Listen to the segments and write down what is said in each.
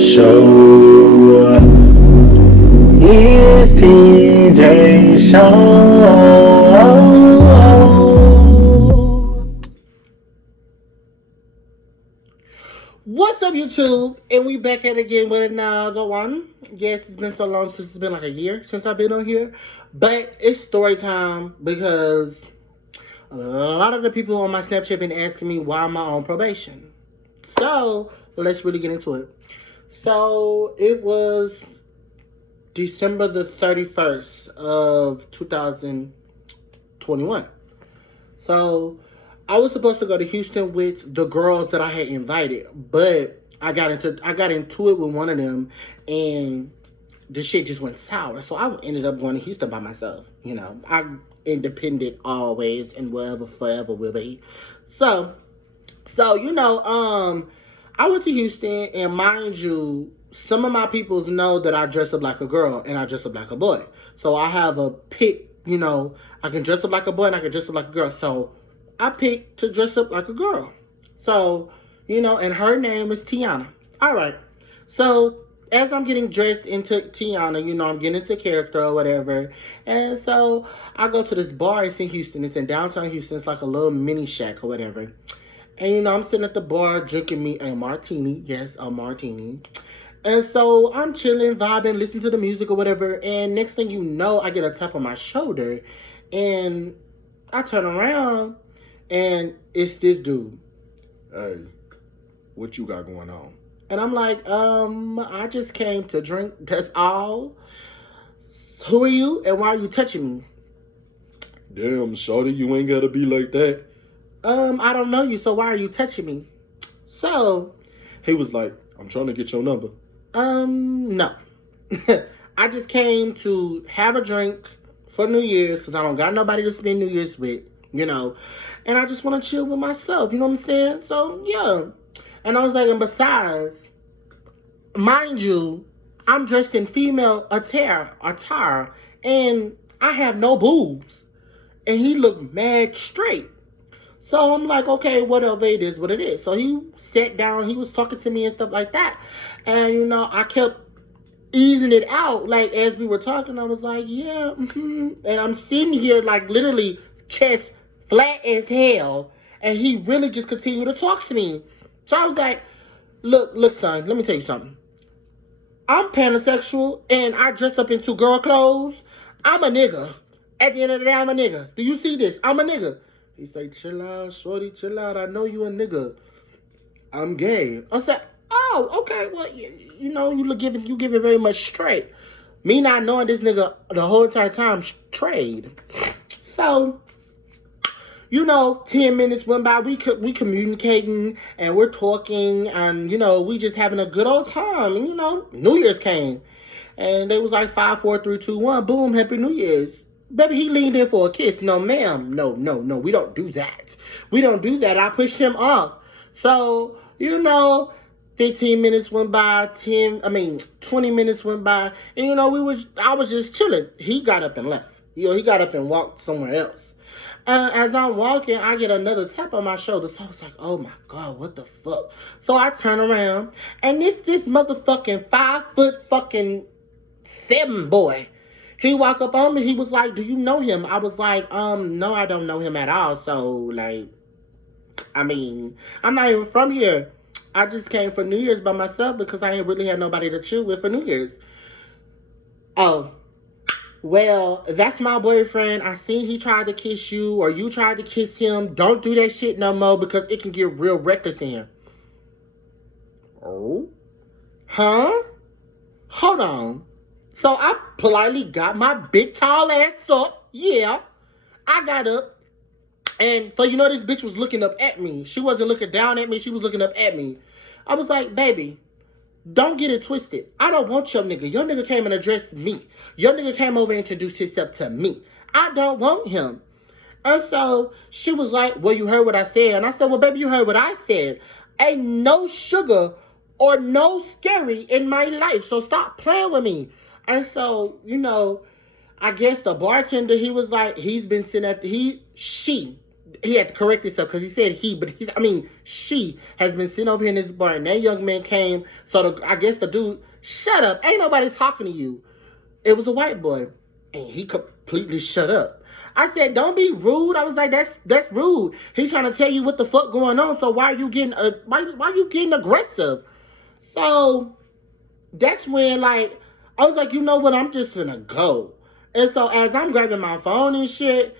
show. It's TJ Show. What's up, YouTube? And we back at it again with another one. Yes, it's been so long since it's been like a year since I've been on here. But it's story time because a lot of the people on my Snapchat been asking me why am I on probation. So let's really get into it. So it was December the 31st of 2021. So I was supposed to go to Houston with the girls that I had invited, but I got into it with one of them, and the shit just went sour. So I ended up going to Houston by myself. You know, I'm independent always, and wherever forever will be. So I went to Houston, and mind you, some of my peoples know that I dress up like a girl and I dress up like a boy. So I have a pick. You know, I can dress up like a boy and I can dress up like a girl. So I picked to dress up like a girl. So, and her name is Tiana. All right. So, as I'm getting dressed into Tiana, I'm getting into character or whatever. And so, I go to this bar. It's in Houston. It's in downtown Houston. It's like a little mini shack or whatever. And, I'm sitting at the bar drinking me a martini. Yes, a martini. And so, I'm chilling, vibing, listening to the music or whatever. And next thing you know, I get a tap on my shoulder. And I turn around. And it's this dude. Hey, what you got going on? And I'm like, I just came to drink. That's all. Who are you? And why are you touching me? Damn, shorty, you ain't gotta be like that. I don't know you, so why are you touching me? So, he was like, I'm trying to get your number. No. I just came to have a drink for New Year's because I don't got nobody to spend New Year's with, And I just want to chill with myself, you know what I'm saying? So, yeah. And I was like, and besides, mind you, I'm dressed in female attire, and I have no boobs. And he looked mad straight. So I'm like, okay, whatever it is, what it is. So he sat down, he was talking to me and stuff like that. And, I kept easing it out. Like, as we were talking, I was like, yeah, And I'm sitting here, like, literally chest flat as hell, and he really just continued to talk to me. So I was like, look, son, let me tell you something. I'm pansexual, and I dress up in 2 girl clothes. I'm a nigga. At the end of the day, I'm a nigga. Do you see this? I'm a nigga. He said, chill out, shorty, chill out. I know you a nigga. I'm gay. I said, oh, okay, well, you give it very much straight. Me not knowing this nigga the whole entire time strayed. So, 10 minutes went by, we communicating, and we're talking, and, we just having a good old time. And, New Year's came. And they was like 5, 4, 3, 2, 1, boom, Happy New Year's. Baby, he leaned in for a kiss. No, ma'am. No, we don't do that. We don't do that. I pushed him off. So, 15 minutes went by, 20 minutes went by, and, I was just chilling. He got up and left. He got up and walked somewhere else. As I'm walking, I get another tap on my shoulder. So I was like, oh my God, what the fuck? So I turn around, and this motherfucking 5'7" boy. He walked up on me. He was like, do you know him? I was like, no, I don't know him at all. So, like, I'm not even from here. I just came for New Year's by myself because I ain't really had nobody to chill with for New Year's. Oh. Well, that's my boyfriend. I seen he tried to kiss you or you tried to kiss him. Don't do that shit no more because it can get real reckless in here. Oh? Huh? Hold on. So I politely got my big tall ass up. Yeah. I got up. And so this bitch was looking up at me. She wasn't looking down at me. She was looking up at me. I was like, baby, don't get it twisted. I don't want your nigga. Your nigga came and addressed me. Your nigga came over and introduced himself to me. I don't want him. And so she was like, well, you heard what I said. And I said, well, baby, you heard what I said. Ain't no sugar or no scary in my life. So stop playing with me. And so, I guess the bartender, he was like, he's been sitting at she, he had to correct himself because he said he, but she has been sitting over here in this bar, and that young man came. So I guess the dude, shut up, ain't nobody talking to you. It was a white boy, and he completely shut up. I said, don't be rude. I was like, that's rude. He's trying to tell you what the fuck going on. So why are you getting why you getting aggressive? So that's when, like, I was like, you know what? I'm just finna go. And so as I'm grabbing my phone and shit,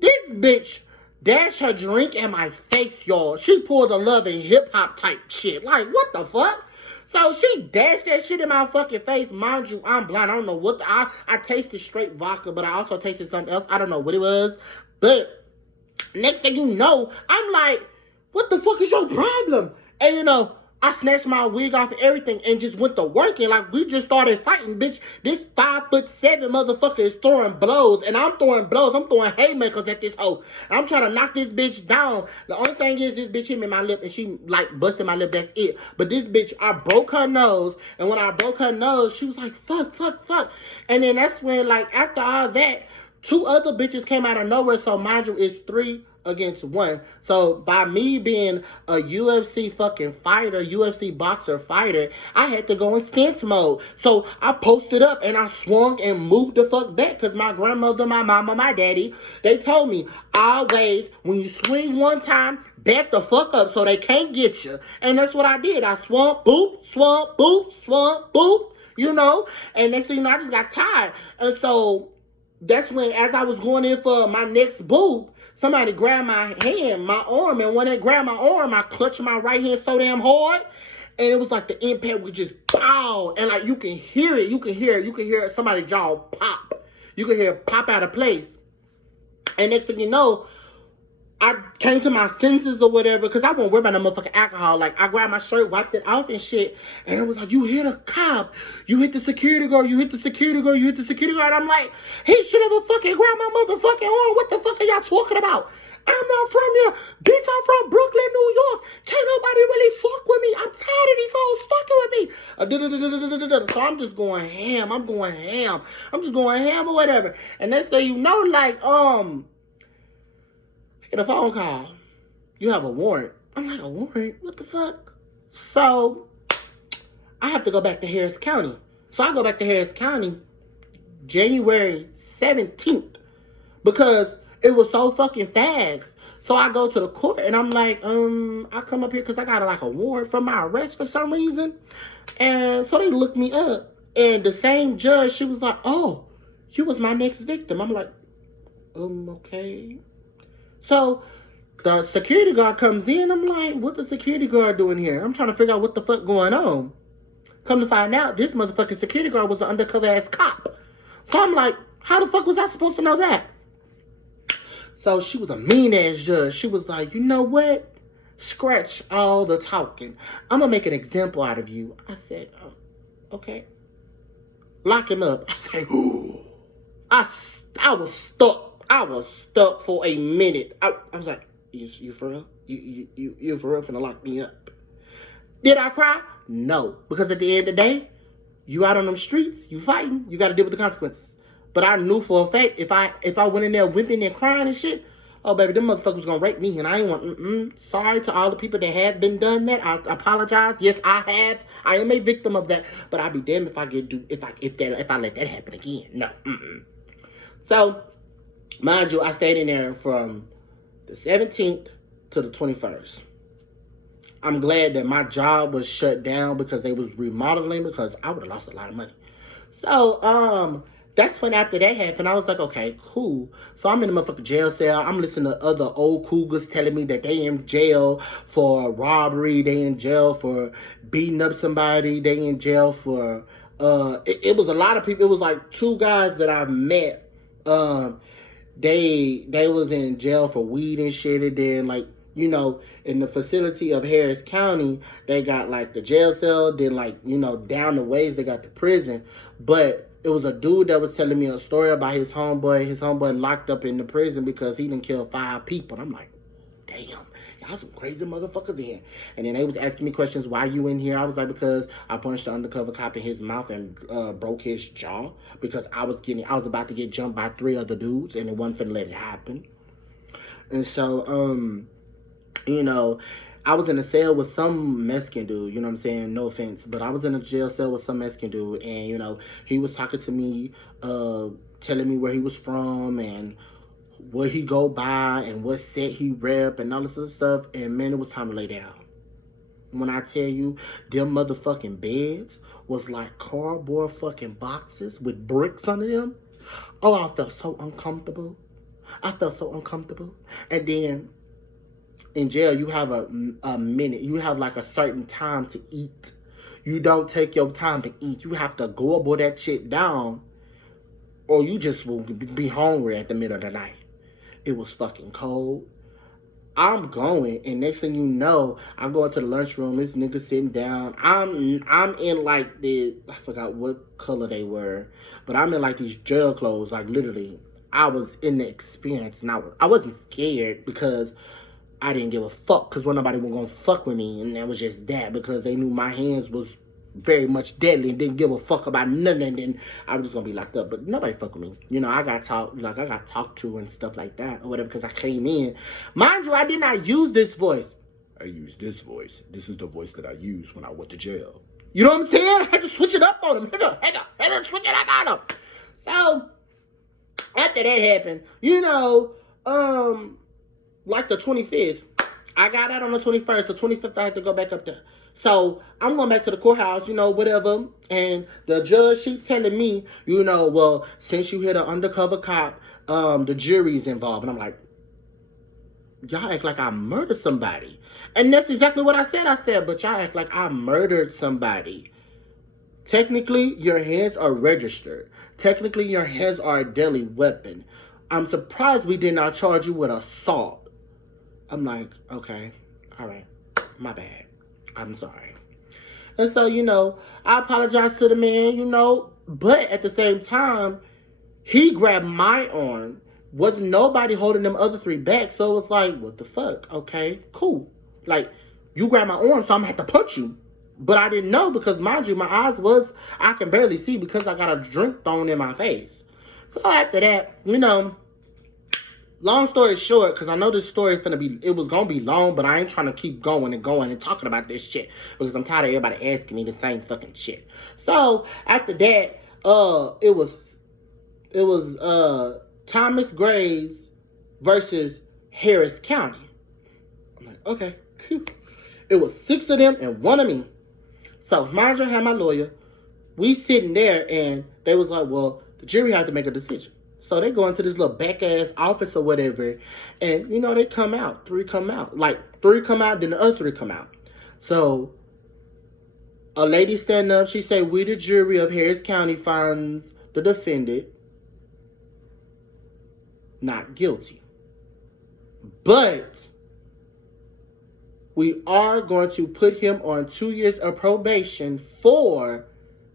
this bitch dashed her drink in my face, y'all. She pulled a Love and Hip Hop type shit. Like, what the fuck? So she dashed that shit in my fucking face. Mind you, I'm blind. I don't know what I tasted straight vodka, but I also tasted something else. I don't know what it was. But next thing you know, I'm like, what the fuck is your problem? And you know, I snatched my wig off and everything and just went to work. And like, we just started fighting, bitch. This 5'7" motherfucker is throwing blows. And I'm throwing blows. I'm throwing haymakers at this hoe. I'm trying to knock this bitch down. The only thing is, this bitch hit me in my lip and she like busted my lip. That's it. But this bitch, I broke her nose. And when I broke her nose, she was like, fuck, fuck, fuck. And then that's when, like, after all that, 2 other bitches came out of nowhere. So mind you, it's 3 against 1. So by me being a UFC fucking fighter, UFC boxer fighter, I had to go in stance mode. So I posted up and I swung and moved the fuck back because my grandmother, my mama, my daddy, they told me always when you swing one time, back the fuck up so they can't get you. And that's what I did. I swung, boop, swung, boop, swung, boop, you know. And next thing you know, I just got tired. And so that's when, as I was going in for my next boop, somebody grabbed my hand, my arm, and when they grabbed my arm, I clutched my right hand so damn hard, and it was like the impact was just pow, and like you can hear it, you can hear somebody's jaw pop, you can hear it pop out of place, and next thing you know, I came to my senses or whatever, because I won't worry about no motherfucking alcohol. Like, I grabbed my shirt, wiped it off and shit, and it was like, you hit a cop, you hit the security guard, you hit the security guard, you hit the security guard. I'm like, he should have fucking grabbed my motherfucking arm. What the fuck are y'all talking about? I'm not from here. Bitch, I'm from Brooklyn, New York. Can't nobody really fuck with me. I'm tired of these hoes fucking with me. So I'm just going ham. I'm just going ham or whatever. And next thing you know, like, get a phone call. You have a warrant. I'm like, a warrant? What the fuck? So, I have to go back to Harris County. So, I go back to Harris County January 17th because it was so fucking fast. So, I go to the court and I'm like, I come up here because I got like a warrant for my arrest for some reason. And so, they looked me up. And the same judge, she was like, oh, you was my next victim. I'm like, okay. So, the security guard comes in. I'm like, what the security guard doing here? I'm trying to figure out what the fuck going on. Come to find out, this motherfucking security guard was an undercover ass cop. So I'm like, how the fuck was I supposed to know that? So she was a mean ass judge. She was like, you know what? Scratch all the talking. I'm gonna make an example out of you. I said, oh, okay. Lock him up. I said, ooh. I was stuck. I was stuck for a minute. I was like, you for real? You for real finna lock me up? Did I cry? No. Because at the end of the day, you out on them streets, you fighting, you gotta deal with the consequences. But I knew for a fact, if I went in there whimping and crying and shit, oh baby, them motherfuckers gonna rape me, and I ain't want, sorry to all the people that have been done that. I apologize. Yes, I have. I am a victim of that. But I'll be damned if I let that happen again. No. So, mind you, I stayed in there from the 17th to the 21st. I'm glad that my job was shut down because they was remodeling, because I would have lost a lot of money. So, that's when after that happened, I was like, okay, cool. So I'm in a motherfucking jail cell. I'm listening to other old cougars telling me that they in jail for robbery. They in jail for beating up somebody. They in jail for, it was a lot of people. It was like 2 guys that I met. They was in jail for weed and shit, and then, like, you know, in the facility of Harris County, they got like the jail cell, then, like, you know, down the ways they got the prison. But it was a dude that was telling me a story about his homeboy locked up in the prison because he done killed 5 people. And I'm like, damn, y'all some crazy motherfuckers in here. And then they was asking me questions, why you in here? I was like, because I punched the undercover cop in his mouth and broke his jaw because I was about to get jumped by 3 other dudes and it wasn't finna let it happen. And so, you know, I was in a cell with some Mexican dude, you know what I'm saying? No offense, but I was in a jail cell with some Mexican dude, and, you know, he was talking to me, telling me where he was from and what he go by and what set he rep and all this other stuff, and man, it was time to lay down. When I tell you, them motherfucking beds was like cardboard fucking boxes with bricks under them. Oh, I felt so uncomfortable. I felt so uncomfortable. And then in jail, you have a minute. You have like a certain time to eat. You don't take your time to eat. You have to gobble that shit down, or you just will be hungry at the middle of the night. It was fucking cold. I'm going, and next thing you know, I'm going to the lunchroom. This nigga sitting down. I'm in like the, I forgot what color they were, but I'm in like these jail clothes. Like literally, I was in the experience, and I wasn't scared because I didn't give a fuck, because nobody was gonna fuck with me, and that was just that, because they knew my hands was very much deadly and didn't give a fuck about nothing, and then I was just gonna be locked up. But nobody fuck with me. You know, I got talked to and stuff like that or whatever, because I came in. Mind you, I did not use this voice. I use this voice. This is the voice that I used when I went to jail. You know what I'm saying? I had to switch it up on him. Switch it up on him. So after that happened, you know, like the 25th, I got out on the 21st. The 25th, I had to go back up there. So I'm going back to the courthouse, you know, whatever. And the judge, she telling me, you know, well, since you hit an undercover cop, the jury's involved. And I'm like, y'all act like I murdered somebody. And that's exactly what I said. I said, but y'all act like I murdered somebody. Technically, your hands are registered. Technically, your hands are a deadly weapon. I'm surprised we did not charge you with assault. I'm like, okay, all right, my bad. I'm sorry. And so, you know, I apologize to the man, you know, but at the same time, he grabbed my arm. Wasn't nobody holding them other three back, so it was like, what the fuck? Okay, cool. Like, you grabbed my arm, so I'm gonna have to punch you. But I didn't know, because mind you, my eyes I can barely see because I got a drink thrown in my face. So after that, you know, long story short, because I know this story it was gonna be long, but I ain't trying to keep going and talking about this shit, because I'm tired of everybody asking me the same fucking shit. So after that, it was Thomas Graves versus Harris County. I'm like, okay, it was 6 of them and 1 of me. So mind you, I had my lawyer. We sitting there, and they was like, well, the jury had to make a decision. So they go into this little back-ass office or whatever, and, you know, they come out. 3 come out. Like, 3 come out, then the other 3 come out. So a lady stand up. She say, we, the jury of Harris County, finds the defendant not guilty. But we are going to put him on 2 years of probation for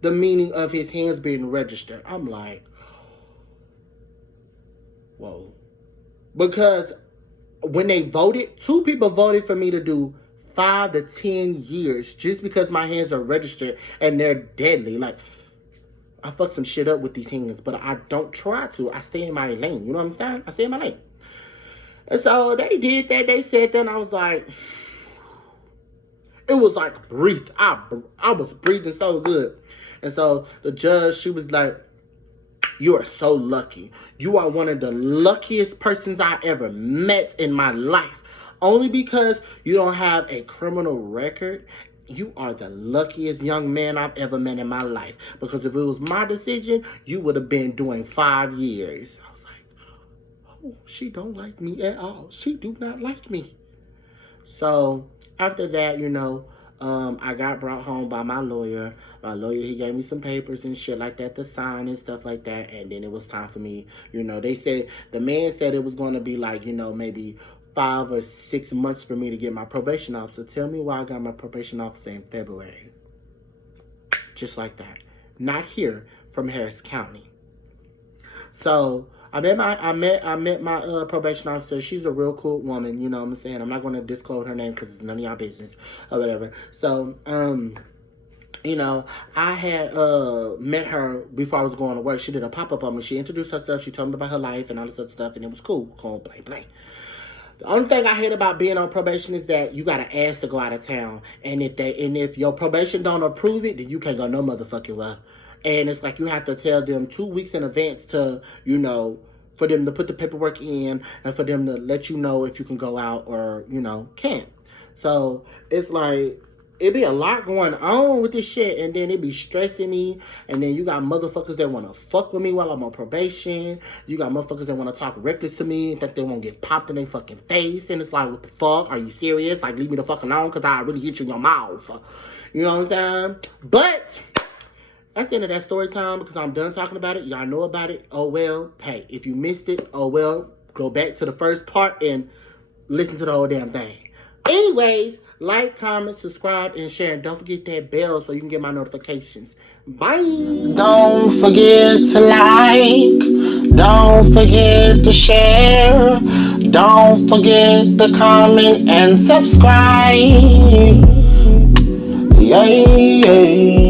the meaning of his hands being registered. I'm like, whoa. Because when they voted, 2 people voted for me to do 5 to 10 years just because my hands are registered and they're deadly. Like, I fuck some shit up with these hands, but I don't try to. I stay in my lane. You know what I'm saying? I stay in my lane. And so they did that. They said that, and I was like, it was like breathe. I was breathing so good. And so the judge, she was like, you are so lucky. You are one of the luckiest persons I ever met in my life. Only because you don't have a criminal record. You are the luckiest young man I've ever met in my life. Because if it was my decision, you would have been doing 5 years. I was like, oh, she don't like me at all. She do not like me. So after that, you know, I got brought home by my lawyer. My lawyer, he gave me some papers and shit like that to sign and stuff like that. And then it was time for me, you know, the man said it was going to be like, you know, maybe 5 or 6 months for me to get my probation officer. Tell me why I got my probation officer in February. Just like that. Not here, from Harris County. So I met my probation officer. She's a real cool woman, you know what I'm saying? I'm not going to disclose her name because it's none of y'all business or whatever. So, you know, I had met her before I was going to work. She did a pop-up on me. She introduced herself. She told me about her life and all this other stuff, and it was cool. Cool, blank, blank. The only thing I hate about being on probation is that you gotta ask to go out of town, and if your probation don't approve it, then you can't go no motherfucking well. And it's like you have to tell them 2 weeks in advance to, for them to put the paperwork in and for them to let you know if you can go out or can't. So it's like it be a lot going on with this shit, and then it be stressing me. And then you got motherfuckers that want to fuck with me while I'm on probation. You got motherfuckers that want to talk reckless to me and think they won't get popped in their fucking face. And it's like, what the fuck? Are you serious? Like, leave me the fuck alone because I really hit you in your mouth. You know what I'm saying? But that's the end of that story time because I'm done talking about it. Y'all know about it. Oh, well. Hey, if you missed it, oh, well. Go back to the first part and listen to the whole damn thing. Anyways, like, comment, subscribe, and share. And don't forget that bell so you can get my notifications. Bye. Don't forget to like. Don't forget to share. Don't forget to comment and subscribe. Yay.